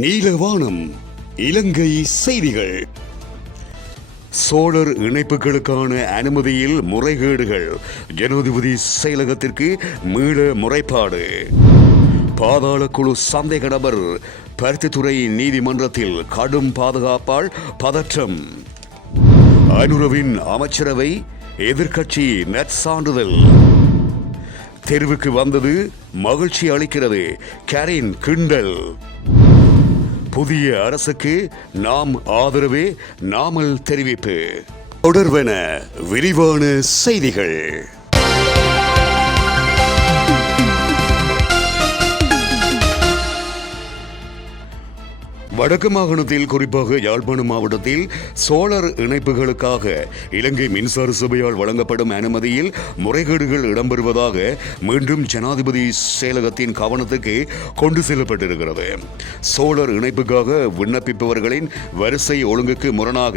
நீலவானம் இலங்கை செய்திகள். சோழர் இணைப்புகளுக்கான அனுமதியில் முறைகேடுகள், ஜனாதிபதி செயலகத்திற்கு மீள முறைப்பாடு. பாதாள குழு சந்தேக நபர் பருத்தித்துறை நீதிமன்றத்தில் கடும் பாதுகாப்பால் பதற்றம். அனுரவின் அமைச்சரவை எதிர்க்கட்சி நற்சான்றிதழ். தெருவுக்கு வந்தது மகிழ்ச்சி அளிக்கிறது, கரின் கிண்டல். புதிய அரசுக்கு நாம் ஆதரவே நாமல் தெரிவிப்பு. தொடர்வென விரிவான செய்திகள். வடக்கு மாகாணத்தில், குறிப்பாக யாழ்ப்பாணம் மாவட்டத்தில் சோழர் இணைப்புகளுக்காக இலங்கை மின்சார சபையால் வழங்கப்படும் அனுமதியில் முறைகேடுகள் இடம்பெறுவதாக மீண்டும் ஜனாதிபதி செயலகத்தின் கவனத்துக்கு கொண்டு செல்லப்பட்டிருக்கிறது. சோழர் இணைப்புக்காக விண்ணப்பிப்பவர்களின் வரிசை ஒழுங்குக்கு முரணாக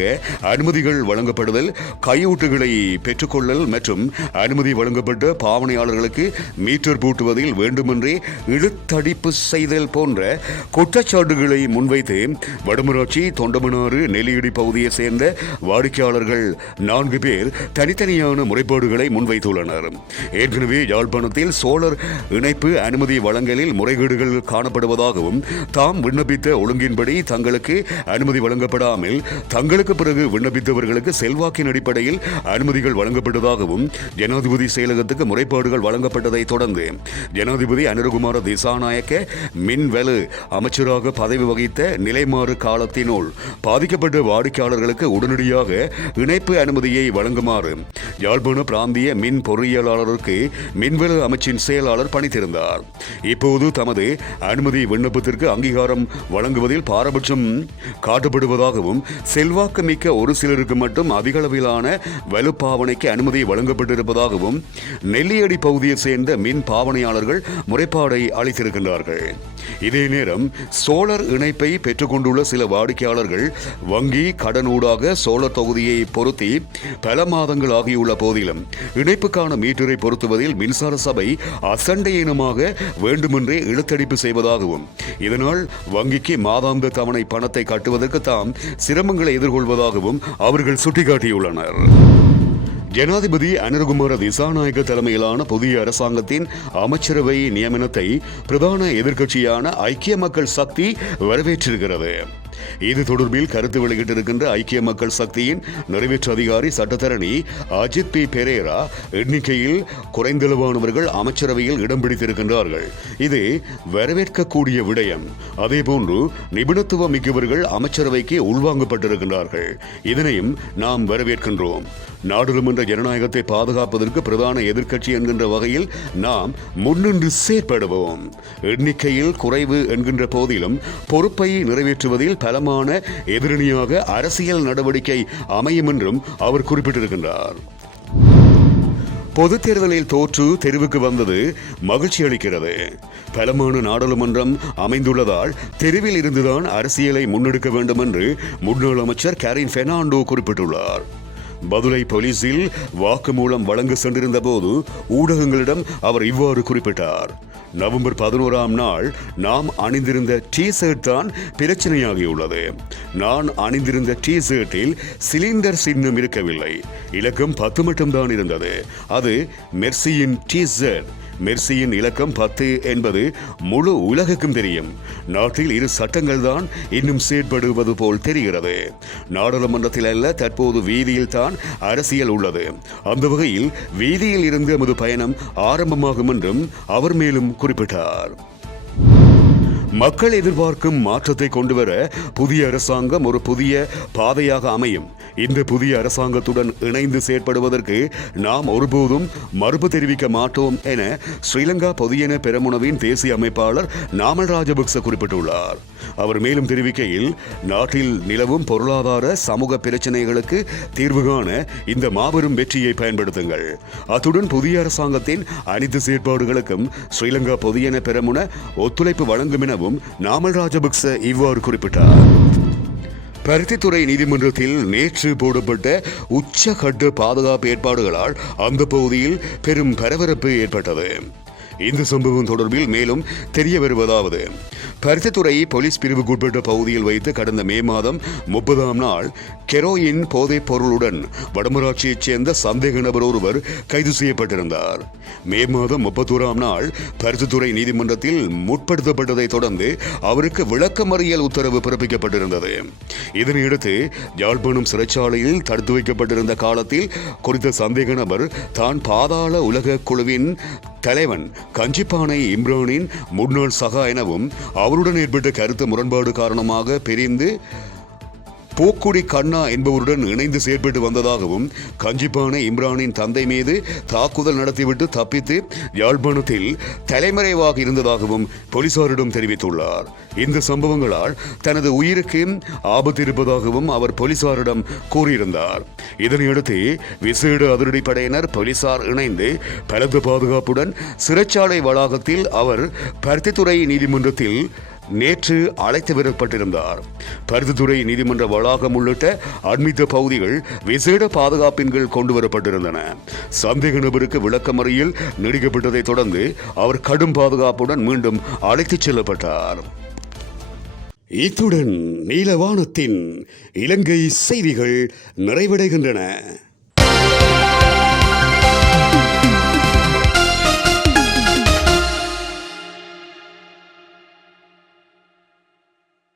அனுமதிகள் வழங்கப்படுதல், கையூட்டுகளை பெற்றுக்கொள்ளல் மற்றும் அனுமதி வழங்கப்பட்ட பாவனையாளர்களுக்கு மீட்டர் பூட்டுவதில் வேண்டுமென்றே இழுத்தடிப்பு செய்தல் போன்ற குற்றச்சாட்டுகளை முன்வைத்து வடமராட்சி, தொண்டமனாறு, நெல்லியடி பகுதியை சேர்ந்த வாடிக்கையாளர்கள் 4 பேர் தனித்தனியான முறைப்பாடுகளை முன்வைத்துள்ளனர். ஏற்கனவே யாழ்ப்பாணத்தில் சோழர் இணைப்பு அனுமதி வழங்கலில் முறைகேடுகள் காணப்படுவதாகவும், தாம் விண்ணப்பித்த ஒழுங்கின்படி தங்களுக்கு அனுமதி வழங்கப்படாமல் தங்களுக்கு பிறகு விண்ணப்பித்தவர்களுக்கு செல்வாக்கின் அடிப்படையில் அனுமதிகள் வழங்கப்பட்டதாகவும் ஜனாதிபதி செயலகத்துக்கு முறைப்பாடுகள் வழங்கப்பட்டதை தொடர்ந்து ஜனாதிபதி அனுரகுமார திசாநாயக்க மின்வெளு அமைச்சராக பதவி வகித்த நிலைமாறு காலத்தினுள் பாதிக்கப்பட்ட வாடிக்கையாளர்களுக்கு உடனடியாக இணைப்பு அனுமதியை வழங்குமாறு யாழ்ப்பாண பிராந்திய மின் பொறியியலாளருக்கு மின்வெளு அமைச்சின் செயலாளர் பணித்திருந்தார். இப்போது தமது அனுமதி விண்ணப்பத்திற்கு அங்கீகாரம் வழங்குவதில் பாரபட்சம் காட்டப்படுவதாகவும், செல்வாக்கு மிக்க ஒரு சிலருக்கு மட்டும் அதிக அளவிலான வலுப்பாவனைக்கு அனுமதி வழங்கப்பட்டிருப்பதாகவும் நெல்லியடி பகுதியைச் சேர்ந்த மின் பாவனையாளர்கள் முறைப்பாடை அளித்திருக்கின்றார்கள். இதே நேரம் சோழர் இணைப்பை பெற்றுக்கொண்டுள்ள சில வாடிக்கையாளர்கள் வங்கி கடனூடாக சோழர் தொகுதியை பொருத்தி பல மாதங்கள் ஆகியுள்ள போதிலும் இணைப்புக்கான மீட்டரை பொருத்துவதில் மின்சார சபை அசண்டையினமாக வேண்டுமென்றே இழுத்தடிப்பு செய்வதாகவும், இதனால் வங்கிக்கு மாதாந்த தவணை பணத்தை கட்டுவதற்கு தாம் சிரமங்களை எதிர்கொள்வதாகவும் அவர்கள் சுட்டிக்காட்டியுள்ளனர். ஜனாதிபதி அனுரகுமார திசாநாயக்க தலைமையிலான புதிய அரசாங்கத்தின் அமைச்சரவை நியமனத்தை பிரதான எதிர்க்கட்சியான ஐக்கிய மக்கள் சக்தி வரவேற்றிருக்கிறது. இது தொடர்பில் கருத்து வெளியிட்டிருக்கின்ற ஐக்கிய மக்கள் சக்தியின் நிறைவேற்று அதிகாரி சட்டத்தரணி அஜித் பி பெரேரா, எண்ணிக்கையில் குறைந்தளவானவர்கள் அமைச்சரவையில் இடம் பிடித்திருக்கின்றார்கள். இது வரவேற்கக்கூடிய விடயம். அதேபோன்று நிபுணத்துவம் மிக்கவர்கள் அமைச்சரவைக்கு உள்வாங்கப்பட்டிருக்கின்றார்கள். இதனையும் நாம் வரவேற்கின்றோம். நாடாளுமன்ற ஜனநாயகத்தை பாதுகாப்பதற்கு பிரதான எதிர்க்கட்சி என்கின்ற வகையில் நாம் முன்னின்று செயற்படுவோம். எண்ணிக்கையில் குறைவு என்கின்ற போதிலும் பொறுப்பை நிறைவேற்றுவதில் பலமான எதிரணியாக அரசியல் நடவடிக்கை அமையும் என்றும் அவர் குறிப்பிட்டிருக்கின்றார். பொதுத் தேர்தலில் தோற்று தெருவுக்கு வந்தது மகிழ்ச்சி அளிக்கிறது. பலமான நாடாளுமன்றம் அமைந்துள்ளதால் தெருவில் இருந்துதான் அரசியலை முன்னெடுக்க வேண்டும் என்று முன்னாள் அமைச்சர் கரின் பெர்னாண்டோ குறிப்பிட்டுள்ளார். பதுளை போலீசில் வாக்குமூலம் வழங்க சென்றிருந்த போது ஊடகங்களிடம் அவர் இவ்வாறு குறிப்பிட்டார். நவம்பர் 11ஆம் நாள் நாம் அணிந்திருந்த டி-ஷர்ட் தான் பிரச்சனையாகியுள்ளது. நான் அணிந்திருந்த டி-ஷர்ட்டில் சிலிண்டர் சின்னம் இருக்கவில்லை. இலக்கம் 10 மட்டும்தான் இருந்தது. அது மெர்சியின் டி-ஷர்ட். மெர்சியின் இலக்கம் 10 என்பது முழு உலகுக்கும் தெரியும். நாட்டில் 2 சட்டங்கள் தான் இன்னும் செயற்படுவது போல் தெரிகிறது. நாடாளுமன்றத்தில் அல்ல, தற்போது வீதியில் தான் அரசியல் உள்ளது. அந்த வகையில் வீதியில் இருந்து எமது பயணம் ஆரம்பமாகும் என்றும் அவர் மேலும் குறிப்பிட்டார். மக்கள் எதிர்பார்க்கும் மாற்றத்தை கொண்டுவர புதிய அரசாங்கம் ஒரு புதிய பாதையாக அமையும். இந்த புதிய அரசாங்கத்துடன் இணைந்து செயற்படுவதற்கு நாம் ஒருபோதும் மறுப்பு தெரிவிக்க மாட்டோம் என ஸ்ரீலங்கா பொதுஜன பெரமுனவின் தேசிய அமைப்பாளர் நாமல் ராஜபக்ச குறிப்பிட்டுள்ளார். அவர் மேலும் தெரிவிக்கையில், நாட்டில் நிலவும் பொருளாதார சமூக பிரச்சனைகளுக்கு தீர்வு காண இந்த மாபெரும் வெற்றியை பயன்படுத்துங்கள். அத்துடன் புதிய அரசாங்கத்தின் அனைத்து செயற்பாடுகளுக்கும் ஸ்ரீலங்கா பொதுஜன பெரமுன ஒத்துழைப்பு வழங்கும் எனவும் நாமல் ராஜபக்ச இவ்வாறு குறிப்பிட்டார். பருத்தித்துறை நீதிமன்றத்தில் நேற்று போடப்பட்ட உச்சகட்ட பாதுகாப்பு ஏற்பாடுகளால் அந்த பகுதியில் பெரும் பரபரப்பு ஏற்பட்டது. இந்த சம்பவம் தொடர்பில் மேலும் தெரிய வருவதாவது, பருத்தித்துறை போலீஸ் பிரிவுக்குட்பட்ட பகுதியில் வைத்து கடந்த மே மாதம் 30ஆம் நாள் கெரோயின் போதைப் பொருளுடன் வடமராட்சியைச் சேர்ந்த சந்தேக நபர் ஒருவர் கைது செய்யப்பட்டிருந்தார். மே மாதம் 31ஆம் நாள் பருத்தித்துறை நீதிமன்றத்தில் முற்படுத்தப்பட்டதை தொடர்ந்து அவருக்கு விளக்கமறியல் உத்தரவு பிறப்பிக்கப்பட்டிருந்தது. இதனையடுத்து யாழ்ப்பாணம் சிறைச்சாலையில் தடுத்து வைக்கப்பட்டிருந்த காலத்தில் குறித்த சந்தேக நபர் தான் பாதாள உலக குழுவின் தலைவன் கஞ்சிப்பானை இம்ரானின் முன்னாள் சகா எனவும் அவருடன் ஏற்பட்ட கருத்து முரண்பாடு காரணமாக பிரிந்து போக்குடி கண்ணா என்பவருடன் இணைந்து செயற்பட்டு வந்ததாகவும், கஞ்சிப்பானை இம்ரானின் தந்தை மீது தாக்குதல் நடத்திவிட்டு தப்பித்து யாழ்ப்பாணத்தில் தலைமறைவாக இருந்ததாகவும் போலீசாரிடம் தெரிவித்துள்ளார். இந்த சம்பவங்களால் தனது உயிருக்கு ஆபத்து இருப்பதாகவும் அவர் போலீசாரிடம் கூறியிருந்தார். இதனையடுத்து விசேட அதிரடிப்படையினர் போலீசார் இணைந்து பலத்த பாதுகாப்புடன் சிறைச்சாலை வளாகத்தில் அவர் பருத்தித்துறை நீதிமன்றத்தில் நேற்று அழைத்து வரப்பட்டிருந்தார். பருத்தித்துறை நீதிமன்ற வளாகம் உள்ளிட்ட அண்மித்த பகுதிகள் விசேட பாதுகாப்பின் கீழ் கொண்டு வரப்பட்டிருந்தன. சந்தேக நபருக்கு விளக்கமறியல் நீடிக்கப்பட்டதை தொடர்ந்து அவர் கடும் பாதுகாப்புடன் மீண்டும் அழைத்துச் செல்லப்பட்டார். இத்துடன் நீலவானத்தின் இலங்கை செய்திகள் நிறைவடைகின்றன.